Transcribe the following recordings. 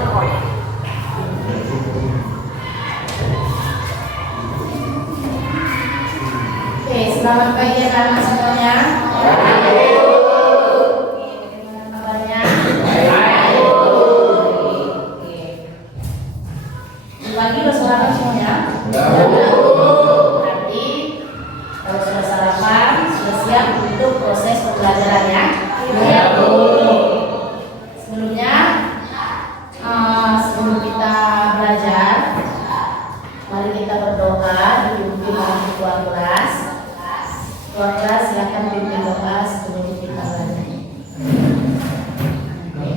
Oke, selamat pagi anak-anak semuanya. Pagi udah sarapan semuanya? Berarti kalau sudah sarapan, sudah siap untuk proses pembelajarannya? Sebelumnya, sebelum kita belajar, mari kita berdoa dipimpin oleh ketua kelas. Ketua kelas silakan pimpin doa sebelum kita belajar.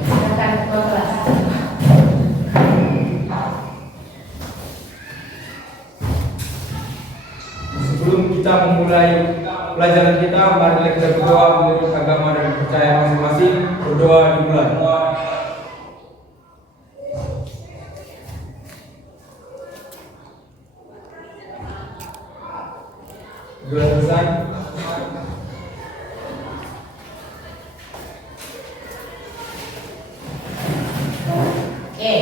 Silakan ketua kelas. Sebelum kita memulai pelajaran kita, mari kita berdoa menurut agama dan percaya masing-masing. Berdoa dimulai. Sudah selesai? Oke,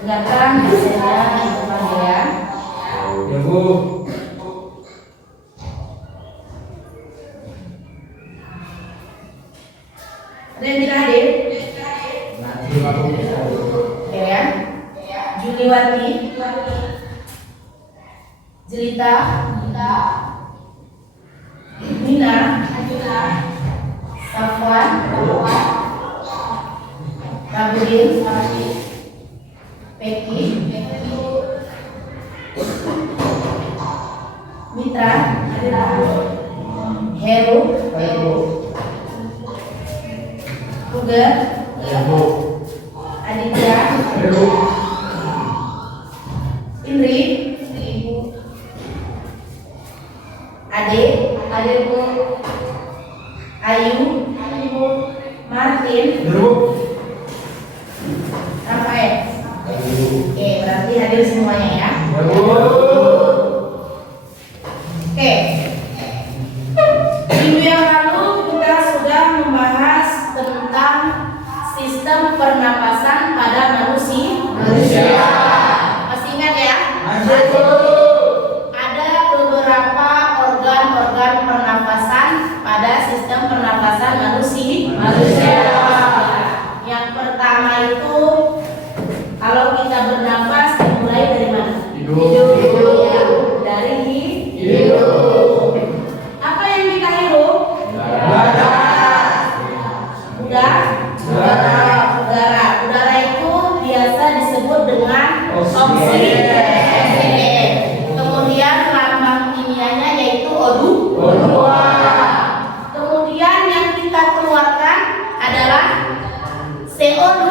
dengarkan hasilnya Ibu Maria. Ya Bu. Ada yang tidak hadir? Ya. Juliwati, Jelita, Nina, Safwan, Rabudin, Peki, Mitra, Heru, Puger, Aditya, Indri, Ade, Ayu, Martin, Rafael. Oke, berarti hadir semuanya ya. Oke. Minggu yang lalu kita sudah membahas tentang sistem pernapasan pada manusia. Masih ingat ya? Ada beberapa organ-organ pernapasan pada sistem pernapasan manusia. Yang pertama itu, kalau kita bernapas dimulai dari mana? Hidung. Ya, dari hidung. Apa yang kita hirup? Udara. Udara itu biasa disebut dengan oksigen. Kemudian lambang kimianya yaitu O2. Kemudian yang kita keluarkan adalah CO2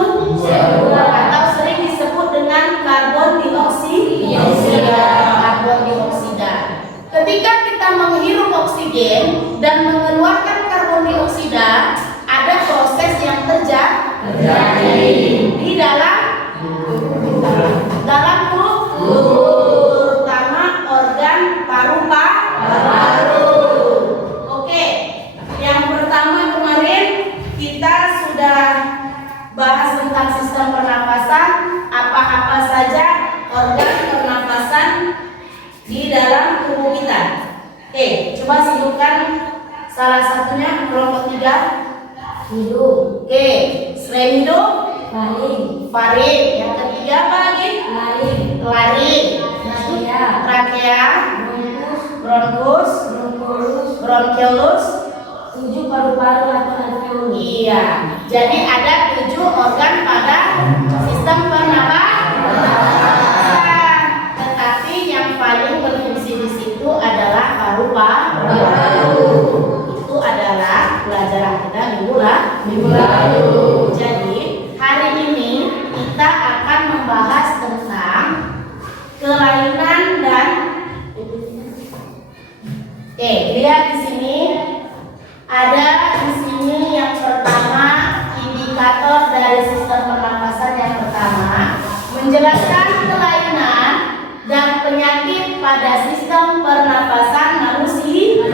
atau sering disebut dengan karbon dioksida. Ketika kita menghirup oksigen dan mengeluarkan karbon dioksida, ada proses yang terjadi di dalam tubuh, terutama organ paru-paru. Oke, yang pertama kemarin kita sudah bahas tentang sistem pernapasan, apa-apa saja organ pernapasan di dalam tubuh kita. Oke, coba sebutkan salah satunya, kelompok 3. Hidung. Oke, selain hidung, faring. Yang ketiga apa lagi? Laring. Trakea, bronkus, bronkiolus, 7 paru-paru atau alveolus. Iya. Jadi ada 7 organ pada sistem pernapasan. Tetapi yang paling berfungsi di situ adalah paru-paru. Itu adalah pelajaran kita minggu lalu. Jadi hari ini kita akan membahas tentang kelainan dan lihat di sini. Ada di sini yang pertama, indikator dari sistem pernapasan yang pertama menjelaskan kelainan dan penyakit pada sistem pernapasan manusia.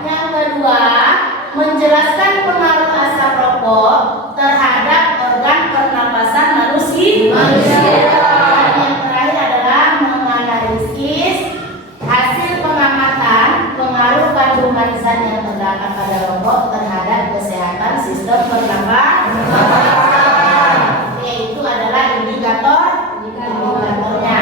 Yang kedua, menjelaskan pengaruh asap rokok terhadap organ pernapasan pernapasan yang terdapat pada rokok terhadap kesehatan sistem pernapasan. Itu adalah indikatornya.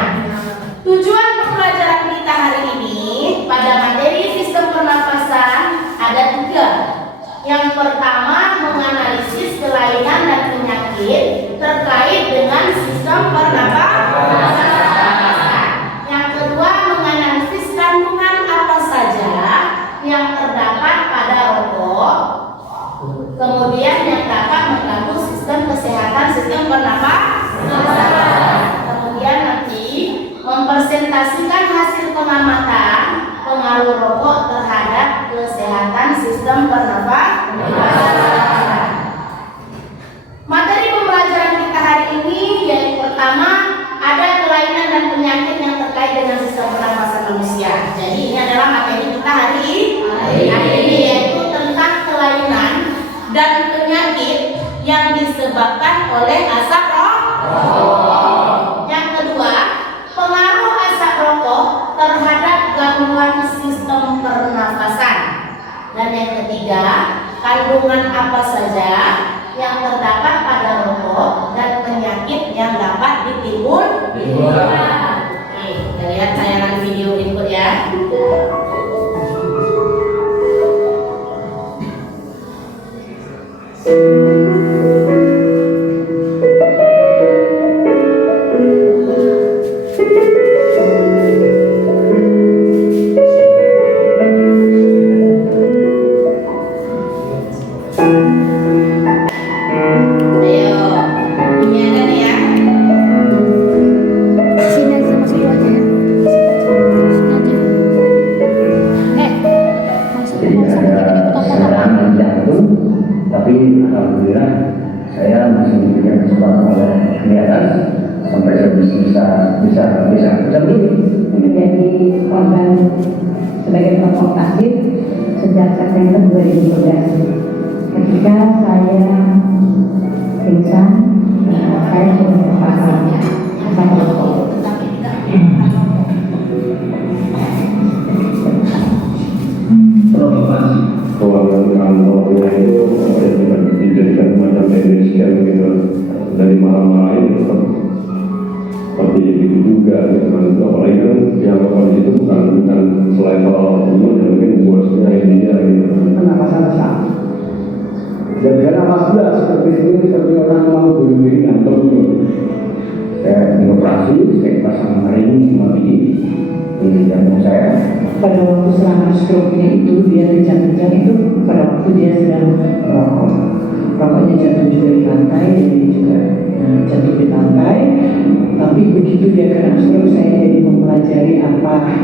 Tujuan pembelajaran kita hari ini pada materi sistem pernapasan ada 3. Yang pertama, menganalisis kelainan dan penyakit terkait dengan sistem pernapasan. Yang kedua, menganalisis kandungan apa saja yang terdapat pada rokok, kemudian yang dapat mengganggu sistem kesehatan sistem pernapasan. Kemudian nanti mempresentasikan hasil pengamatan pengaruh rokok terhadap kesehatan sistem pernapasan. Materi pembelajaran kita hari ini yang pertama, ada kelainan dan penyakit yang terkait dengan sistem pernapasan manusia. Jadi ini adalah materi kita hari ini, yaitu tentang kelainan dan penyakit yang disebabkan oleh asap rokok. Yang kedua, pengaruh asap rokok terhadap gangguan sistem pernafasan. Dan yang ketiga, kandungan apa saja yang terdapat pada rokok dan penyakit yang dapat ditimbulkan. Oke, kita lihat tayangan video berikut ya. Tapi alhamdulillah saya masih diberikan kesempatan oleh di atas sampai saya bisa menjadi korban sebagai tokoh pasif sejak September 2011. Ketika saya pingsan, saya sudah terpapar asap rokok. Ruangan kantornya itu dijadikan semacam pedestrian gitu dari malam-malam itu seperti itu juga gitu kan. Apalagi kan yang di situ bukan selevel dulu ya, mungkin bosnya dia gitu. Kenapa salah? Dan karena masalah seperti orang mau bunuh diri ngantuk gitu. Saya dioperasi, saya pasang ring semua di jantung saya. Pada waktu selama stroke-nya itu dia kejang-kejang itu pada waktu dia sedang merokok. Rokoknya jatuh juga di lantai, jadi juga jatuh di lantai. Tapi begitu dia kena stroke, saya jadi mempelajari apa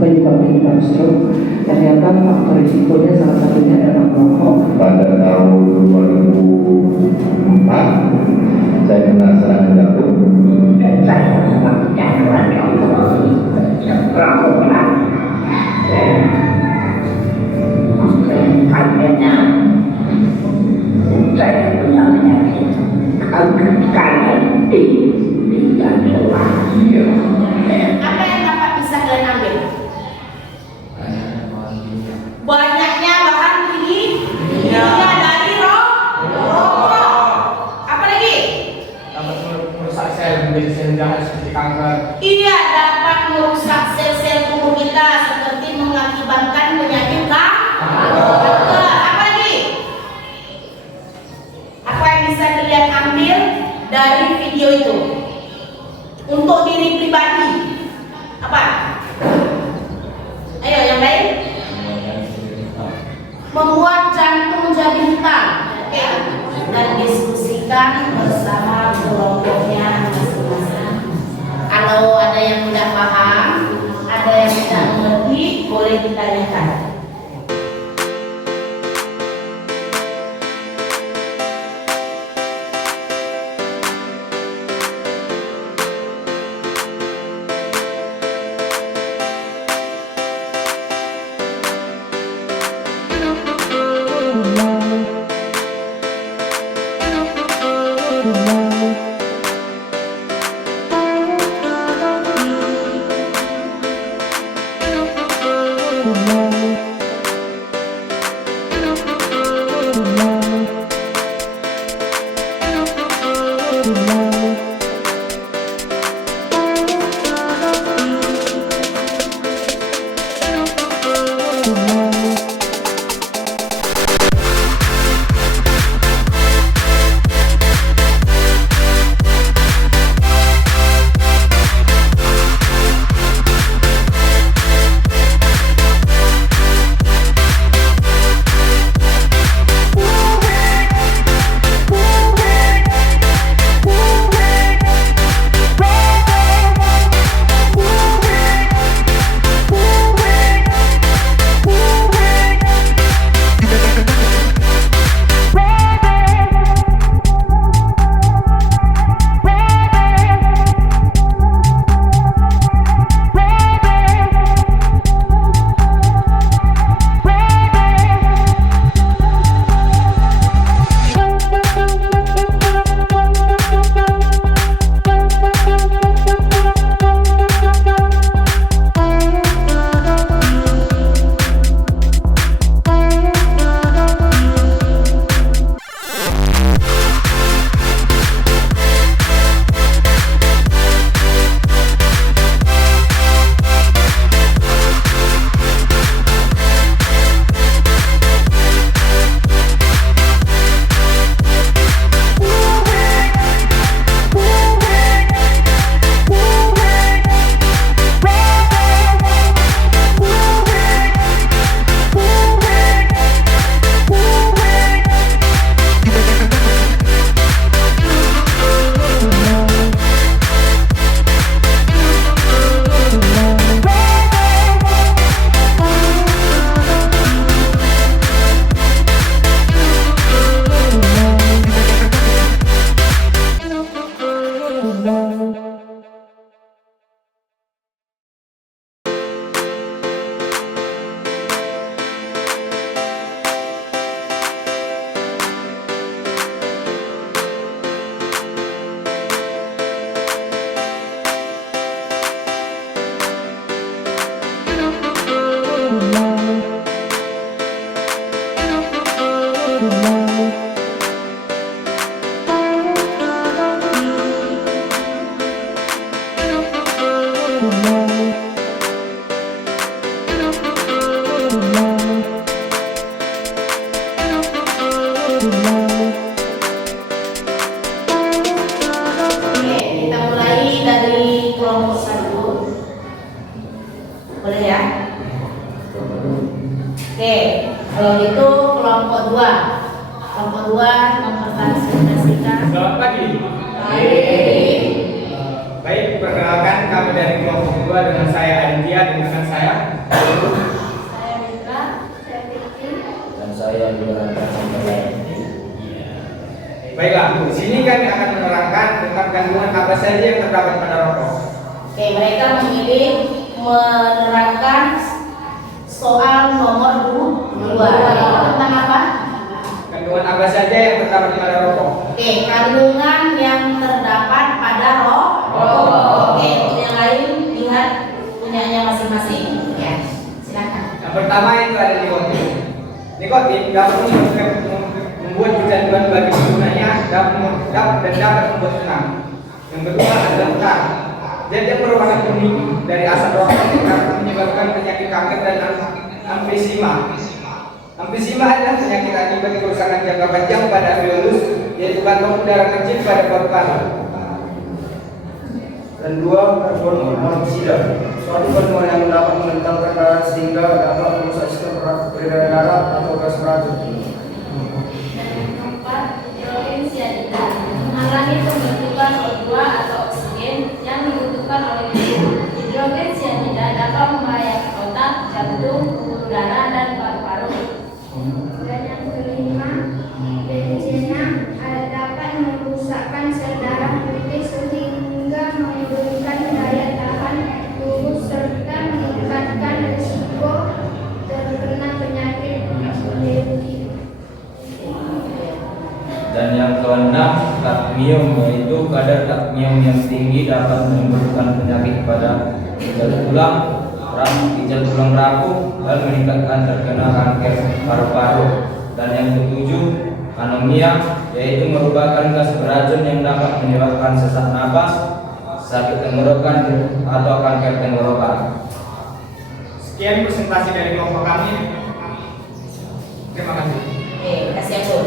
penyebab stroke. Ternyata faktor risikonya salah satunya adalah merokok. Pada tahun 2004 saya kena serangan jantung. Saya sangat gangguan rokok katanya saya punya penyakit kanan di jantung. Apa yang dapat bisa kalian ambil? Banyaknya bahan kimia dari rokok. Apa lagi? Dapat merusak sel menjadi sel jahat seperti kanker. Iya, dapat merusak sel-sel tubuh kita seperti mengakibatkan penyakit kanker. Apa lagi? Apa yang bisa kalian ambil dari video itu? Untuk diri pribadi. Apa? Ayo yang lain. Membuat jantung jadi hitam. Oke. Dan diskusikan bersama kelompoknya masing-masing. Kalau ada yang tidak paham, ada yang tidak mengerti, boleh ditanyakan. Boleh ya? Oke, kalau gitu kelompok 2. Kelompok 2 mempresentasikan. Selamat pagi. Baik. Baik, perkenalkan kami dari kelompok 2 dengan saya Aditya dan rekan saya. Saya Mitra, saya Vicky, dan saya menerangkan sampai. Baiklah, di sini kami akan menerangkan tentang kandungan apa saja yang terdapat pada rokok. Oke, mereka memilih menerangkan soal nomor 2. Tentang apa? Kandungan apa saja yang terdapat pada rokok? Oke, kandungan yang terdapat pada rokok. Oke, untuk yang lain lihat punyanya masing-masing. Ya, silakan. Yang pertama itu ada nikotin. Nikotin dapat membuat kecanduan bagi penggunanya, dapat membuat senang. Yang kedua adalah utang. Jadi yang merupakan pemicu dari asap rokok yang dapat menyebabkan penyakit kanker dan emfisema. Emfisema adalah penyakit akibat kerusakan jangka panjang pada alveolus, yaitu kantong udara kecil pada paru-paru. Dan 2, karbon monoksida, suatu kandungan yang dapat mengentalkan darah sehingga dapat merusak sistem peredaran darah atau gas beracun. dan yang keempat, hidrogen cyanida, menghalangi pembentukan O2 atau oksigen yang dibutuhkan oleh tubuh. Hidrogen cyanida dapat membahayakan otak, jantung, pembuluh darah, dan paru-paru. Dan yang kelima, benzena dapat merusakkan sel darah putih sehingga menurunkan daya tahan tubuh serta meningkatkan risiko terkena penyakit neurologi. Dan yang keenam, kadmium, yaitu kadar kadmium yang tinggi dapat menimbulkan penyakit pada ginjal tulang rapuh dan meningkatkan terkena kanker paru-paru. Dan yang ketujuh, anemia, yaitu merupakan gas beracun yang dapat menyebabkan sesak napas, sakit tenggorokan atau kanker tenggorokan. Sekian presentasi dari kelompok kami. Terima kasih. Oke, kasih aku.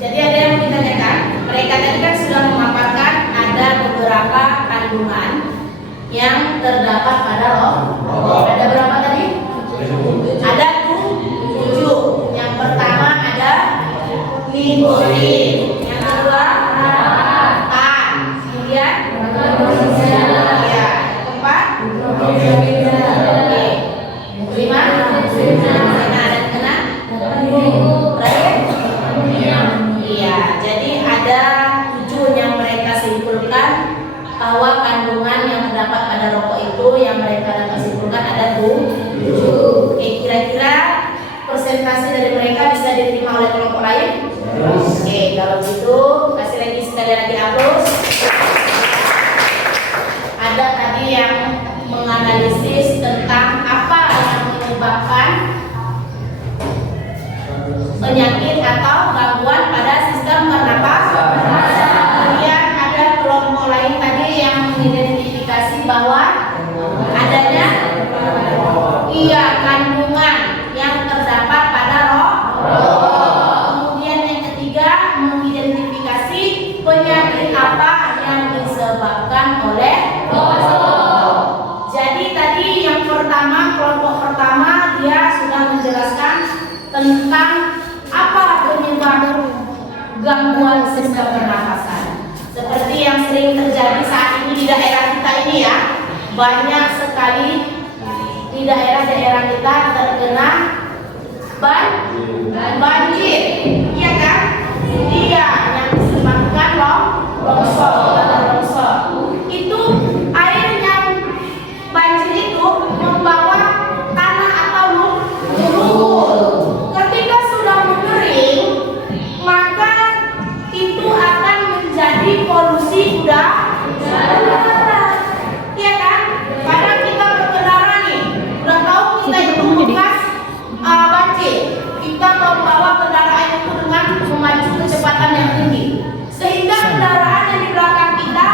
Jadi ada yang mau ditanyakan? Mereka tadi kan sudah memaparkan ada beberapa kandungan yang terdapat pada rokok. Ada berapa tadi? Ada 7. Yang pertama ada nikotin. Yang kedua tan. Kemudian ya. Yang keempat oke. Kelima benzena dan keenam terakhir iya. Jadi ada 7 yang mereka simpulkan bahwa kandungan yang terdapat pada rokok itu yang mereka dapat simpulkan ada 7. Oke, kira-kira presentasi dari mereka bisa diterima oleh kelompok lain? Oke, kalau gitu kasih lagi sekali lagi aplaus. Ada tadi yang menganalisis tentang apa yang menyebabkan penyakit atau gangguan pada sistem pernapasan. Kemudian ada kelompok lain tadi yang mengidentifikasi bahwa adanya kandungan yang terdapat pada rokok. Kemudian yang ketiga mengidentifikasi penyakit apa yang disebabkan oleh rokok. Jadi tadi yang pertama, kelompok pertama dia sudah menjelaskan tentang apa penyebab gangguan sistem pernapasan. Seperti yang sering terjadi saat ini di daerah kita ini ya, banyak sekali di daerah-daerah kita terkena banjir, iya kan? Iya, yang disebabkan longsor. Itu air yang banjir itu membawa tanah atau lumpur. Ketika sudah mengering, maka itu akan menjadi polusi udara. Iya kan? Kadang kita berkendara nih, udah tahu kita itu bekas banjir, kita membawa kendaraan itu dengan memaju kecepatan yang tinggi, sehingga kendaraan yang di belakang kita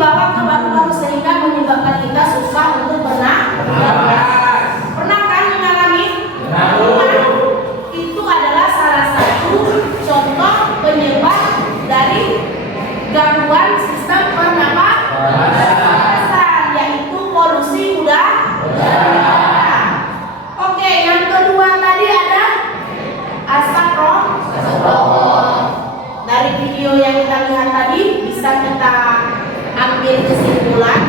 dibawa ke paru-paru sehingga menyebabkan kita susah untuk bernafas. Pernah kan mengalami? Itu adalah salah satu contoh penyebab dari gangguan sistem pernapasan, yaitu polusi udara. Oke, yang kedua tadi ada asap rokok. Dari video yang kita lihat tadi bisa kita ambil kesimpulan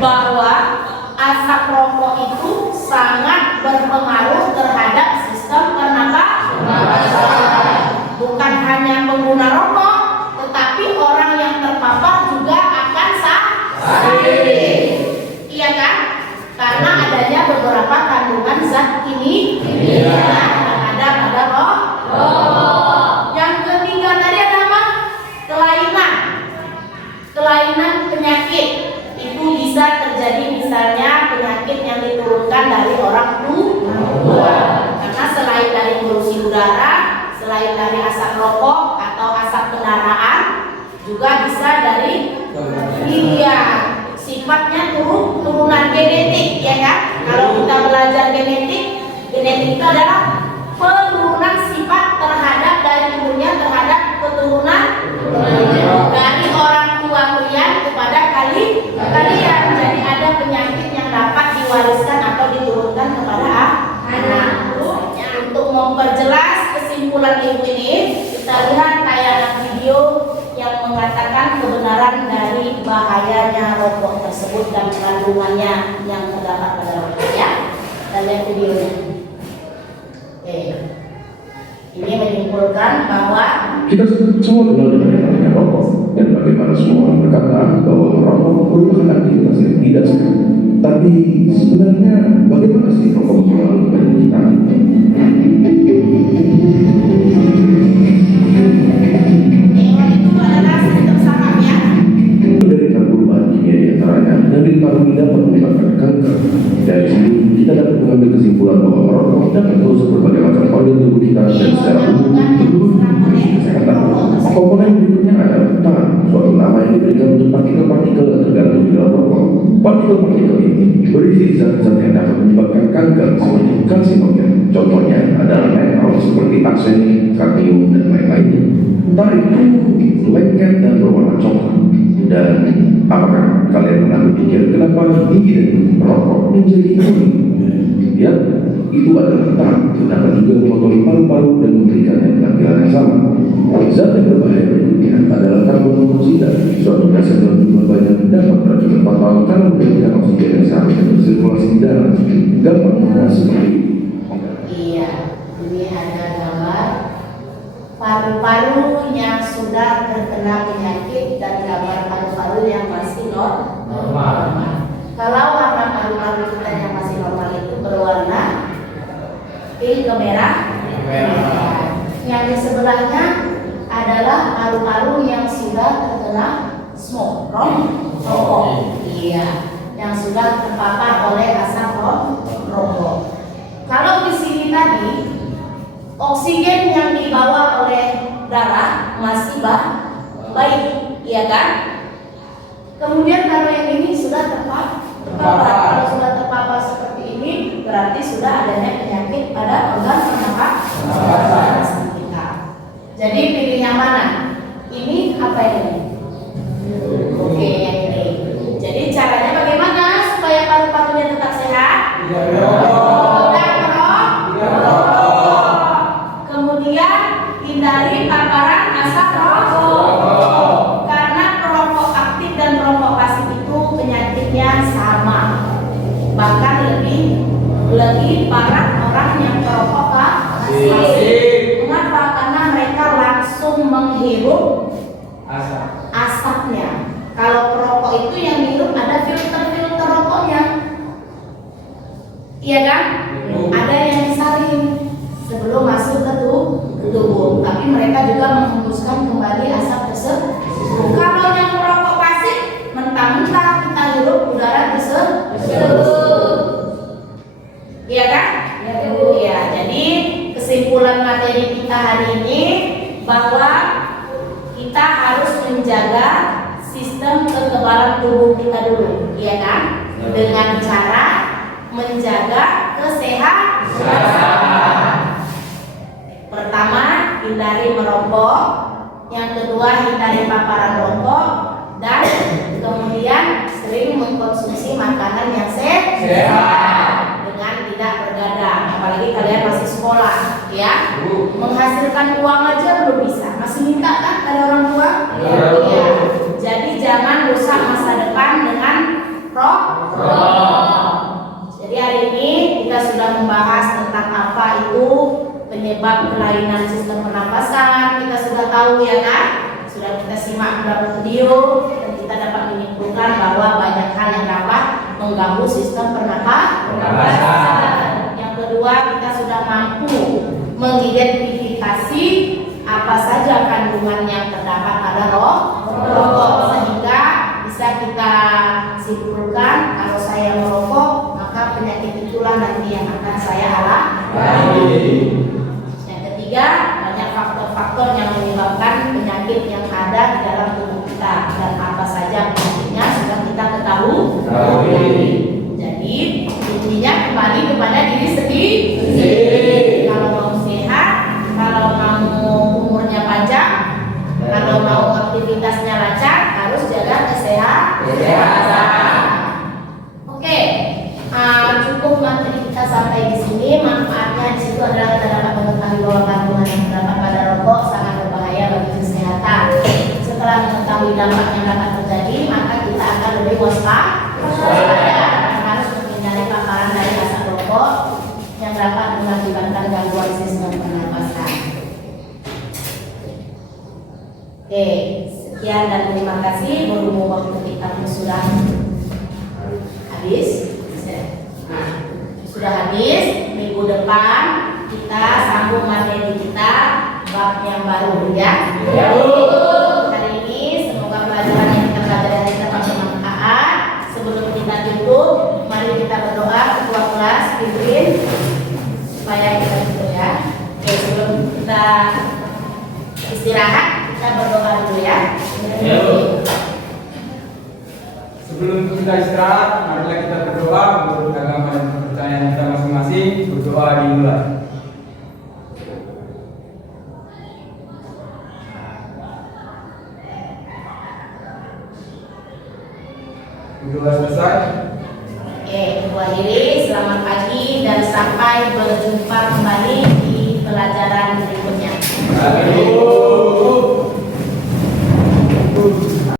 bahwa asap rokok itu sangat berpengaruh terhadap sistem pernapasan. Bukan hanya pengguna rokok, tetapi orang yang terpapar juga akan sakit. Iya kan? Karena adanya beberapa kandungan zat kimia yang ada pada rokok. Yang ketiga tadi ada apa? Kelainan penyakit. Itu bisa terjadi misalnya penyakit yang diturunkan dari orang tua. Karena selain dari polusi udara, selain dari asap rokok atau asap kendaraan, juga bisa dari sifatnya turunan genetik, ya kan? Kalau kita belajar genetik itu adalah penurunan sifat terhadap dari ibunya terhadap keturunan dari orang tua kalian kepada kalian. Jadi ada penyakit yang dapat diwariskan atau diturunkan kepada anak. Untuk memperjelas kesimpulan ilmu ini, kita lihat tayangan video yang mengatakan kebenaran dari bahayanya rokok tersebut dan kandungannya yang terdapat pada rokok, ya. Kita lihat videonya. Oke. Ini menyimpulkan bahwa Kita semua kenal dengan yang namanya rokok, dan bagaimana semua orang berkata bahwa rokok merupakan aktivitas yang tidak sehat. Tapi sebenarnya bagaimana sih rokok mempengaruhi badan kita? itu adalah sistem saraf, ya. Dari perubahan kimia di antaranya dan dipengaruhi dapat menyebabkan kanker. Dari sini kita dapat mengambil kesimpulan bahwa merokok dapat merusak berbagai macam organ tubuh kita dan secara umum kesehatan. Komponen berikutnya adalah tan, suatu nama yang diberikan untuk partikel-partikel yang tergantung di dalam rokok. Partikel-partikel ini berisi zat-zat yang dapat menyebabkan kanker seperti karsinogen. Contohnya adalah metal seperti arsenik, kadmium, dan lain-lainnya. Tar itu lengket dan berwarna coklat. Dan apakah kalian pernah berpikir kenapa gigi rokok menjadi kuning? Ya, itu adalah tar. Terdapat juga mengotori paru-paru dan memberikannya tampilan yang sama. Zat yang berbahaya berikutnya adalah karbon monoksida, suatu gas yang berjumlah banyak dapat beracun fatal karena memberikan oksigen yang seharusnya bersirkulasi di darah. Gambarnya seperti iya, ini ada gambar paru-paru yang sudah terkena penyakit dan gambar paru-paru yang masih normal. Kalau warna paru-paru kita yang masih normal itu berwarna pink ke merah. Yang di sebelahnya adalah paru-paru yang sudah terkena smoke, rokok. Iya, yang sudah terpapar oleh asap rokok. Kalau di sini tadi oksigen yang dibawa oleh darah masih baik, iya kan? Kemudian kalau yang ini sudah terpapar. Kalau sudah terpapar seperti ini, berarti sudah adanya penyakit pada organ pernapasan kita. Jadi pilih yang mana? Ini apa ini? Oke, yang ini. Jadi caranya bagaimana supaya paru-parunya tetap sehat? Kemudian hindari paparan asap rokok. Karena perokok aktif dan perokok pasif itu penyakitnya sama. Bahkan lebih parah orang yang perokok pasif. Mengapa? Karena mereka langsung menghirup asapnya. Kalau perokok itu yang dihirup ada filter rokoknya. Iya kan? Ada yang disaring sebelum masuk ke tubuh, tapi mereka juga menghembuskan kembali asap tersebut. Kalau yang merokok pasif, mentah-mentah kita hirup udara tersebut. Iya kan? Ya, jadi kesimpulan materi kita hari ini bahwa kita harus menjaga sistem kekebalan kekebalan tubuh kita dulu, ya kan? Dengan cara menjaga kesehatan. Pertama, hindari merokok. Yang kedua, hindari paparan rokok. Dan kemudian sering mengkonsumsi makanan yang sehat dengan tidak bergadang. Apalagi kalian masih sekolah, ya. Menghasilkan uang aja belum bisa, masih minta kan ada orang tua? Iya. Jadi jangan rusak masa depan dengan rokok. Jadi hari ini kita sudah membahas tentang apa itu penyebab kelainan sistem pernapasan. Kita sudah tahu, ya kan? Sudah kita simak beberapa video dan kita dapat menyimpulkan bahwa banyak hal yang dapat mengganggu sistem pernapasan. Yang kedua, kita sudah mampu mengidentifikasi apa saja kandungan yang terdapat pada rokok, sehingga bisa kita simpulkan kalau saya merokok maka penyakit itulah nanti yang akan saya alami. Yang ketiga, banyak faktor-faktor yang menyebabkan penyakit yang ada di dalam tubuh kita dan apa saja penyakitnya sudah kita ketahui. Jadi intinya kembali kepada diri sendiri. Kalau mau sehat, kalau mau umurnya panjang, kalau mau aktivitasnya lancar, harus jaga kesehatan. Oke, cukup materi kita sampai di sini. Manfaatnya di situ adalah kita dapat mengetahui bahwa kandungan yang terdapat pada rokok sangat berbahaya bagi kesehatan. Setelah mengetahui dampak yang dapat terjadi, maka kita akan lebih waspada. Harus menghindari paparan dari asap rokok yang dapat mengakibatkan gangguan sistem pernapasan. Oke, sekian dan terima kasih. Berhubung waktu kita sudah habis. Sudah habis. Minggu depan kita sambung materi kita bab yang baru, ya. Hari ini semoga pelajaran yang kita pelajari hari ini dapat bermanfaat. Sebelum kita tutup, mari kita berdoa ketua kelas pimpin supaya kita tutup, ya. Oke, sebelum kita istirahat, kita berdoa dulu, ya. Sebelum kita istirahat, marilah kita berdoa menurut agama dan kepercayaan kita masing-masing. Berdoa dimulai. Berdoa selesai. Oke, buat diri, selamat pagi dan sampai berjumpa